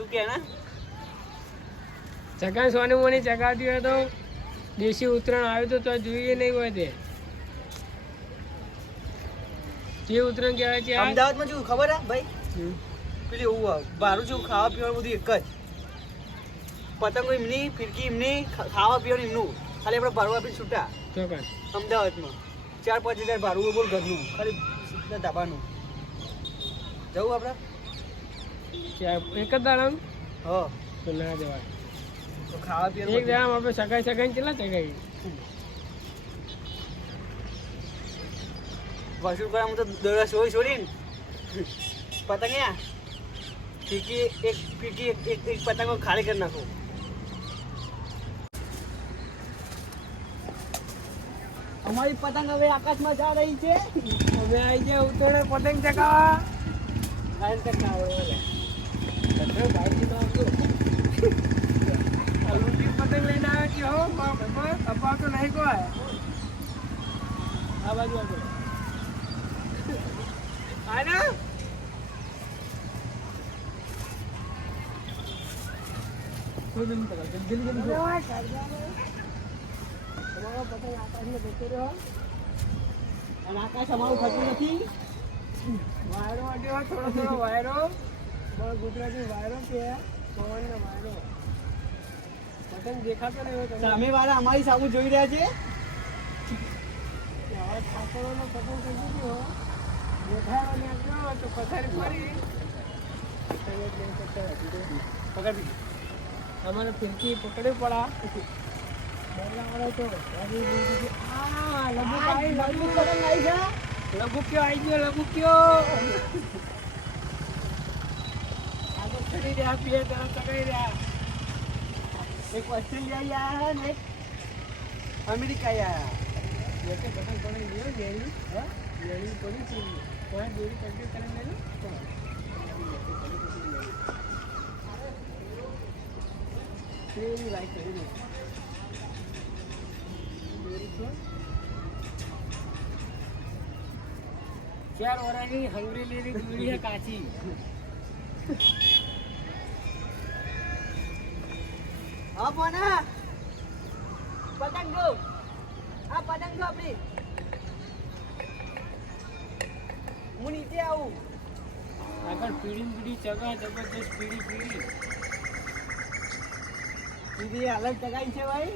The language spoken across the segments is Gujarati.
તું કે ને? ચકા સોની મોની ચગાવતી હોય તો દેશી ઉત્તરાયણ આવ્યું તો તો જોઈએ નહીં હોય તે. જે ઉત્તરાયણ કહેવાય છે અમદાવાદમાં જેવું ખબર હે ભાઈ? પેલી એવું બારું જેવું ખાવા પીવાનું બધું એક જ. પતંગો એમની ફિરકી એમની ખાવા પીવાનું એમનું. ખાલી આપણે ભાડું આપી છૂટા. અમદાવાદમાં. ચાર પાંચ હજાર ભાડું બોલ ઘરનું. ખાલી ધાબાનું. જવું આપણે? ત્યાં એક જ દાડા હ. તો ના જવાય. તો ખાવા એક પીવાનું આપણે સગાઈ સગાઈ કેટલા ચગાવી વસૂલ કરવા તો હોય છોડીને પતંગિયા. ફીકી એક ફીકી એક એક પતંગો ખાલી કરી નાખો. અમારી પતંગ હવે આકાશમાં જા રહી છે. અમે આવી જાય ઉત્તરાયણ પતંગ ચકાવા લાઈન લૂંટી પતંગ લઈને આવ્યો છે હો બાપા અપાવતો નહીં કોઈ આ બાજુ આગળ આ ના તમારો પતંગ આકાશમાં જતો રહ્યો અને આકાશ અમારું થતું નથી વાયરો અડ્યો થોડો થોડો વાયરો પણ ગુજરાતી વાયરો કે પવન ને વાયરો? પતંગ દેખાતો નહીં હોય સામે વાળા અમારી સામે જોઈ રહ્યા છે. હવે ઠાકોરોનો પતંગ કરી દીધો દેખાડો નીકળ્યો તો પથારી ફરી. પકડ અમારે ફિરકી પકડી પડા. બોલાવડો તો વાગી ગઈ કે, આ આવી, ગયો લઘુ આગળ ચડી રહ્યા પીએ તરફ ચગાઈ રહ્યા એક ઓસ્ટ્રેલિયા આયા ને એક અમેરિકા આયા એક પતંગ પડી ગયો ડેરી હા ડેરી પડી છે કોઈ ડેરી કમ્પ્લીટ કરીને લઈ લો તેરી લાઈક કરી દે ડેરી તો ચાર વરાની હંગરી લીલી દૂરી હે કાચી હા પોના પતંગ જો. આ પતંગ જો આપણી. હું નીચે આવું. આગળ પીડી પીડી ચગા જબરજસ્ત પીડી પીડી દીદી હાલત ટકાઈ છે ભાઈ.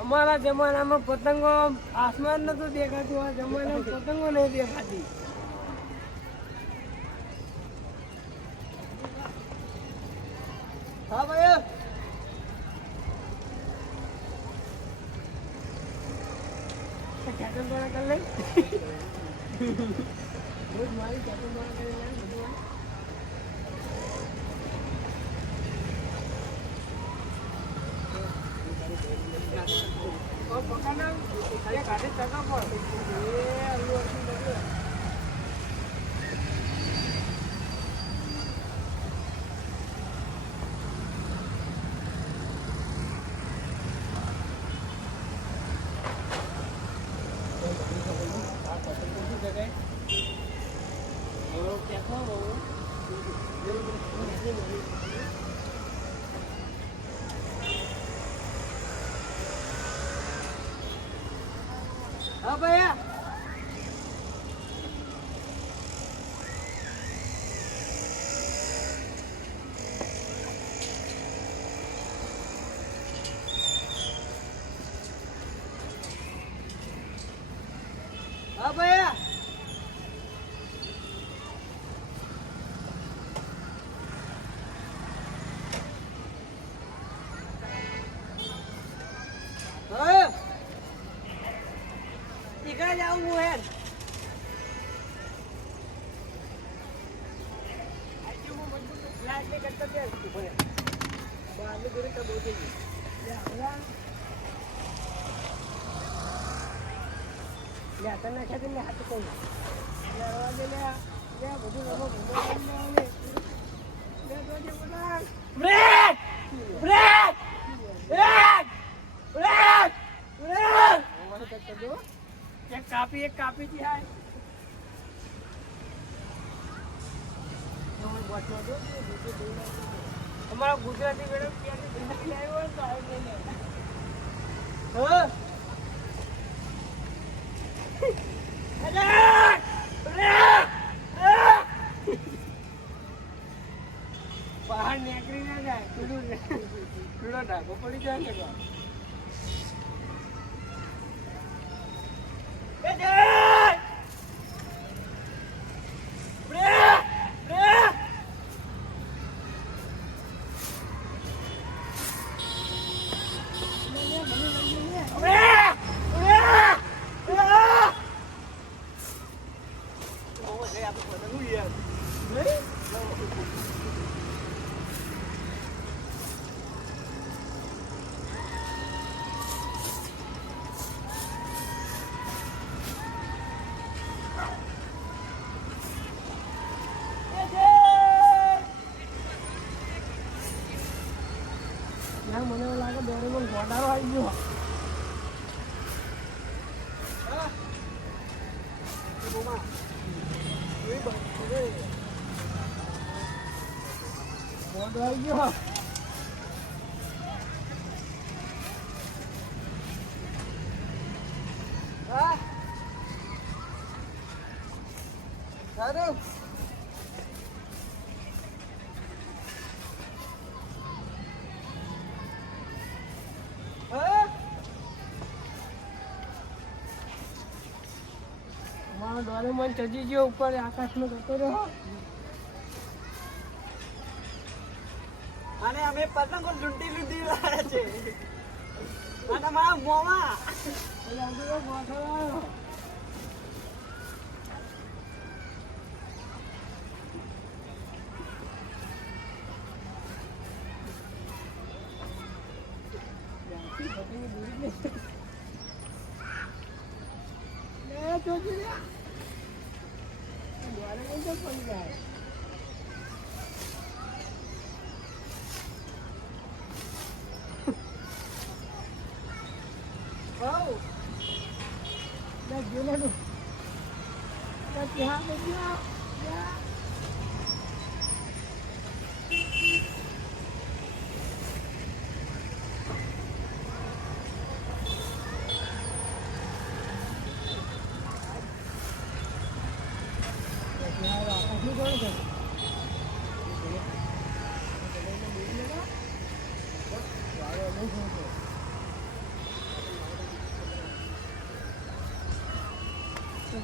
અમારા જમાનામાં પતંગો આસમાન નતું દેખાતું આ જમાનામાં પતંગો નહીં દેખાતી. Kalau kanan, saya kasih contoh, Pak. હા ભાઈ હા ભાઈ break! Break! Break! Break! Break! એક કાપી એક કાપી થી હાય. અમારા ગુજરાતી મેડમ ક્યાંથી લાવ્યો તો આવું નહીં બહાર નીકળી ના જાય પેલો ઢાકો પડી જાય અમારો ડોરેમોન ચડી ગયો ઉપર આકાશમાં જતો રહ્યો અને અમે પતંગો લૂંટી લૂંટી લાવે છે. અને મારા મોમાં એટલે આ બધો ગોઠો આવ્યો પતંગની દોરી લે. લે, ચોટી લે. ડોરેમોન તો પડી જાય હઉ લે, જો લે તું. લે, ત્યાં બેસી જા. લે. આકાશનું કોણ છે?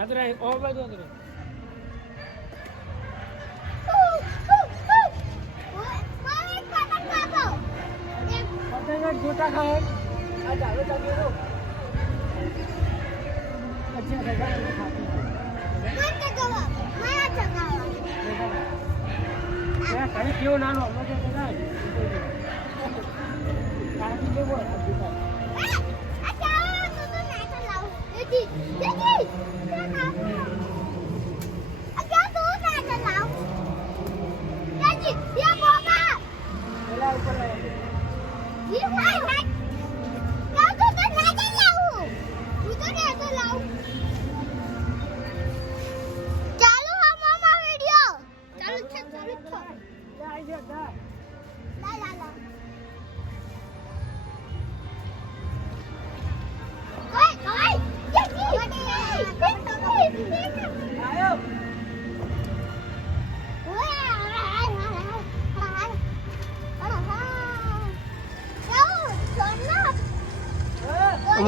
આદરા ઓ બાજુ આદરા. પતંગ જ ગોટા ખાય આ ચાલો ચાલો પછી આ બધા ખાતું ઘરે કેવો નાનો અમે તો બધા કાઢી દેવો પેલા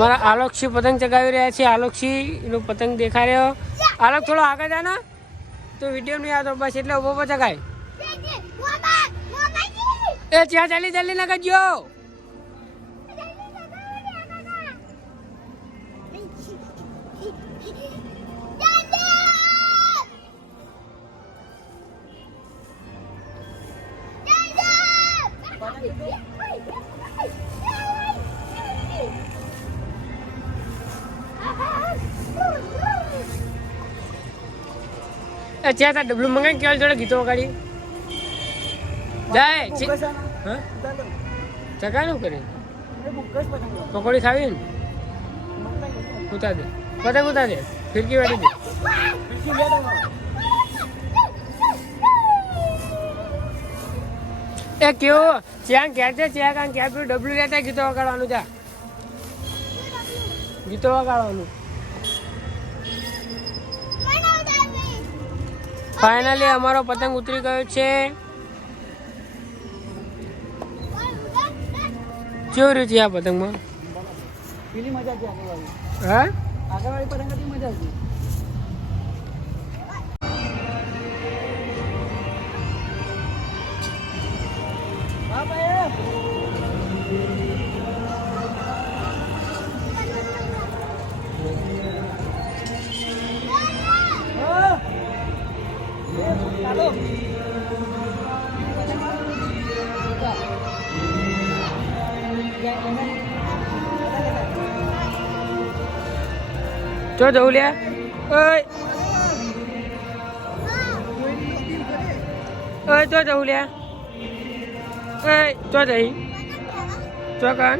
અમારા આલોકસિંહ પતંગ ચગાવી રહ્યા છે. આલોકસિંહનો પતંગ દેખાઈ રહ્યો. આલોક, થોડો આગળ જા ને. તો વીડિયો યાદ આવતો, બસ એટલે ઊભો ઊભો ચગાય. એ, ત્યાં જલ્દી ચાલી ના કરજો Yeah. ત્યાં તાર ડબલું મંગાઈ કેવાલ જોડે ગીતો વગાડી. જાય આ. ચકાનું કરે. પકોડી ખાવી ને? કૂતા દે. પતંગ કૂતા દે. ફિરકી વાળી દે. એ કેવો ચ્યાં ક્યાં છે? ચ્યાં કાં ક્યાં? પેલું ડબલું લેતા ગીતો વગાડવાનું જા. ગીતો વગાડવાનું. ફાઇનલી અમારો પતંગ ઉતરી ગયો છે. કેવું રહ્યું છે આ પતંગમાં. હા? આગળવાળી ચો જવું લે ઓય. ચો જવું લે ઓય ચો જઈ ચો કાન.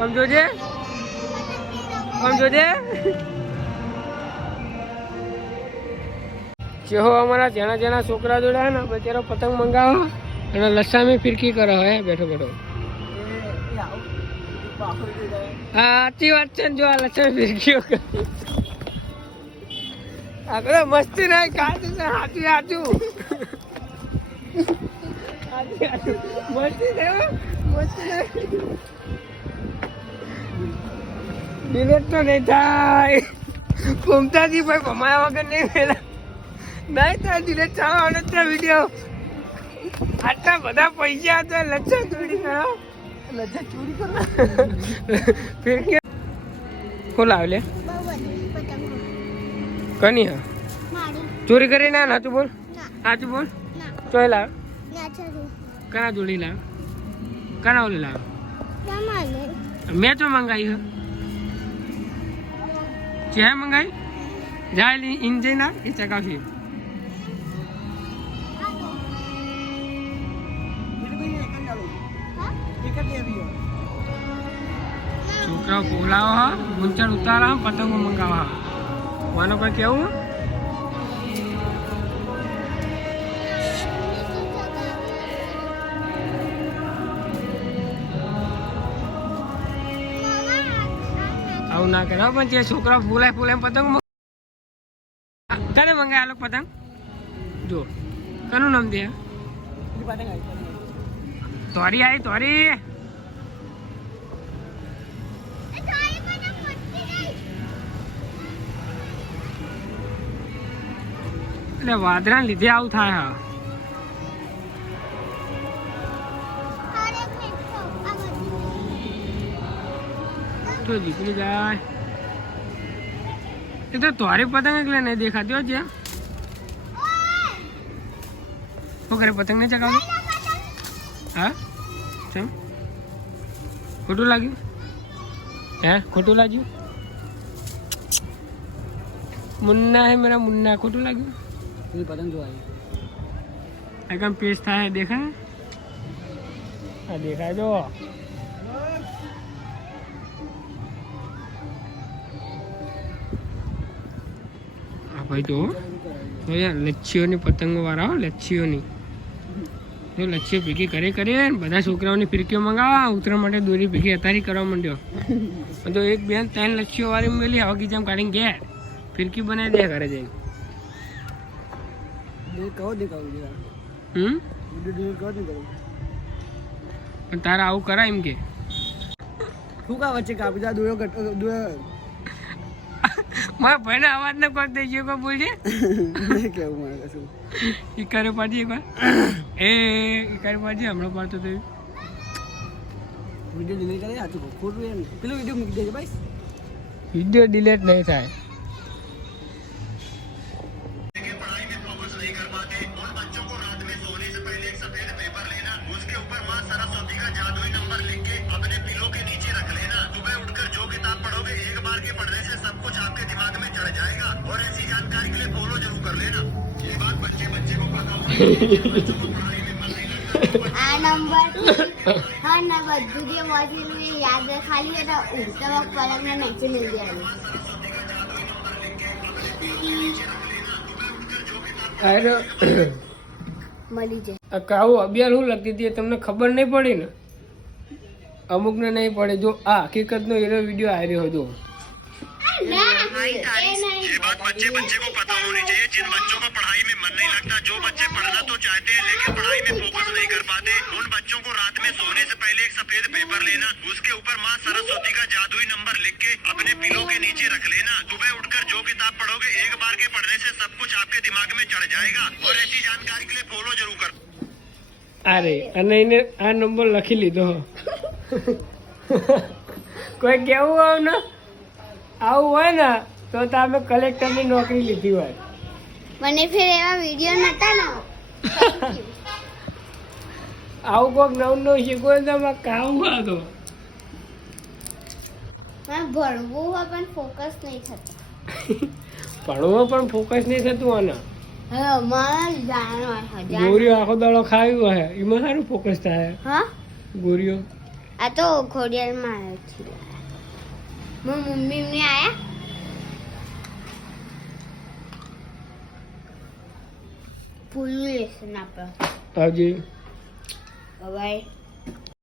આમ જોજે. આમ જોજે. જેહો અમારા જેના જેના છોકરા જોડે ને બચારો પતંગ મંગાવો. અને લસામી ફિરકી કરો, હે, બેઠો બેઠો. સાચી વાત છે ને, જો આ લસણ ફિરકીઓ કરી આપણે મસ્તી નહીં કાઢી છે સાચું સાચું. મસ્તી નહીં મસ્તી ડિલેટ તો નહીં થાય. ઘૂમતાજી ભાઈ ભમાયા વગર નહીં પેલા નહીં થાય, ડિલેટ થવાનો છે વીડિયો. આટલા બધા પૈસા હતા, લચ્છા ચોરી કરો લજ્જા ચોરી કરવા? ફિરકી ખોલાવ લે કની હા ચોરી કરી ના નાચું બોલ. સાચું બોલ. ચોય લાવ. કના જોડી લાવ? કના ઓલી લાવ? મેં તો મંગાવી હે. ચેહ મંગાવી જાય ઇન જઈને આવ, એ ચકાવશે છોકરાઓ બોલાવો હા ગુંચણ ઉતારા પતંગો મંગાવા માનો કોઈ કેવું? આવું ના કરે પણ જે છોકરા ફૂલાય ફૂલાય પતંગ તને મંગાય આ લોકો પતંગ? જો કનું નામ દે? તોરી આવી તોરી. એટલે વાદળા લીધે આવું થાય, હા. તો દીકરી જાય. એ તો તારી પતંગ એટલે નહીં દેખાતી હોય જ્યાં. શું કરે પતંગ નહીં ચગાવતી હા? ચમ? ખોટું લાગ્યું? હે, ખોટું લાગ્યું? મુન્ના હે, મેરા મુન્ના, ખોટું લાગ્યું? પેલી आई एकदम એકદમ પેસ્ટ થાય દેખાય હા देखा है? जो। ભાઈ તો લચ્છીઓની પતંગો વાળા લચ્છીઓની જો લચ્છીઓ ભેગી કરે કરે બધા છોકરાઓની ફિરકીઓ મંગાવા ઉતરવા માટે દોરી ભેગી અતારી કરવા માંડ્યો તો એક બેન ત્રણ લચ્છીઓ વાળી મેલી હવા ગીજામ કાઢીને ગયા ફિરકી બનાવી દે ઘરે જઈને પણ તારે આવું કરાય એમ કે. શું કા વચ્ચે કાપી જા દોયો કટ દોયો? મારા ભાઈને અવાજ ન કોક દઈ ગયો કોઈ બોલજે. કેવું મારે કશું? કરે પાડી એકવાર એ ઈકારે પાડી હમણાં પાડતો તો વીડિયો ડિલીટ કરે તો ખોટું એમ. પેલું વીડિયો મૂકી દેજે ભાઈ. વીડિયો ડિલીટ નહીં થાય. આ નંબર હા ના બધું જે વાંચેલું એ યાદ ખાલી এটা ઉલટા વખત પલંગને નીચે મિલ દેવાનું મળી જાય. આ અભિયાન શું લખતી હતી તમને ખબર નહીં પડી ને? અમુકને નહીં પડે. જો આ હકીકતનો એનો વીડિયો આવ્યો હતો ના ये बात बच्चे बच्चे को पता होनी चाहिए जिन बच्चों का पढ़ाई में मन नहीं लगता जो बच्चे पढ़ना तो चाहते हैं लेकिन पढ़ाई में फोकस नहीं कर पाते उन बच्चों को रात में सोने से पहले एक सफेद पेपर लेना उसके ऊपर माँ सरस्वती का जादुई नंबर लिख के अपने पिलो के नीचे रख लेना सुबह उठकर जो किताब पढ़ोगे एक बार के पढ़ने से सब कुछ आपके दिमाग में चढ़ जाएगा और ऐसी जानकारी के लिए फॉलो जरूर कर અરે અને એને આ નંબર લખી લીધો કોઈ કેવું હોય ને આવું હોય ને તો તમે કલેક્ટરની નોકરી લીધી હોય. મને ફેર એવા વીડિયો નતા ને આવું કોઈક નવું નવું શીખવો તો આમાં કામ હતો ભણવું હોય પણ ફોકસ નહીં થતું. ભણવું પણ ફોકસ નહીં થતું આના હોય હજાર. ગોળીઓ આખો દાડો ખાવી હોય એમાં સારું ફોકસ થાય. હા? ગોરીઓ. આ તો ખોડિયારમાં આવ્યો છે. મારી મમ્મી એમને આયા પૂરું લેસન આપણે આવજી હવે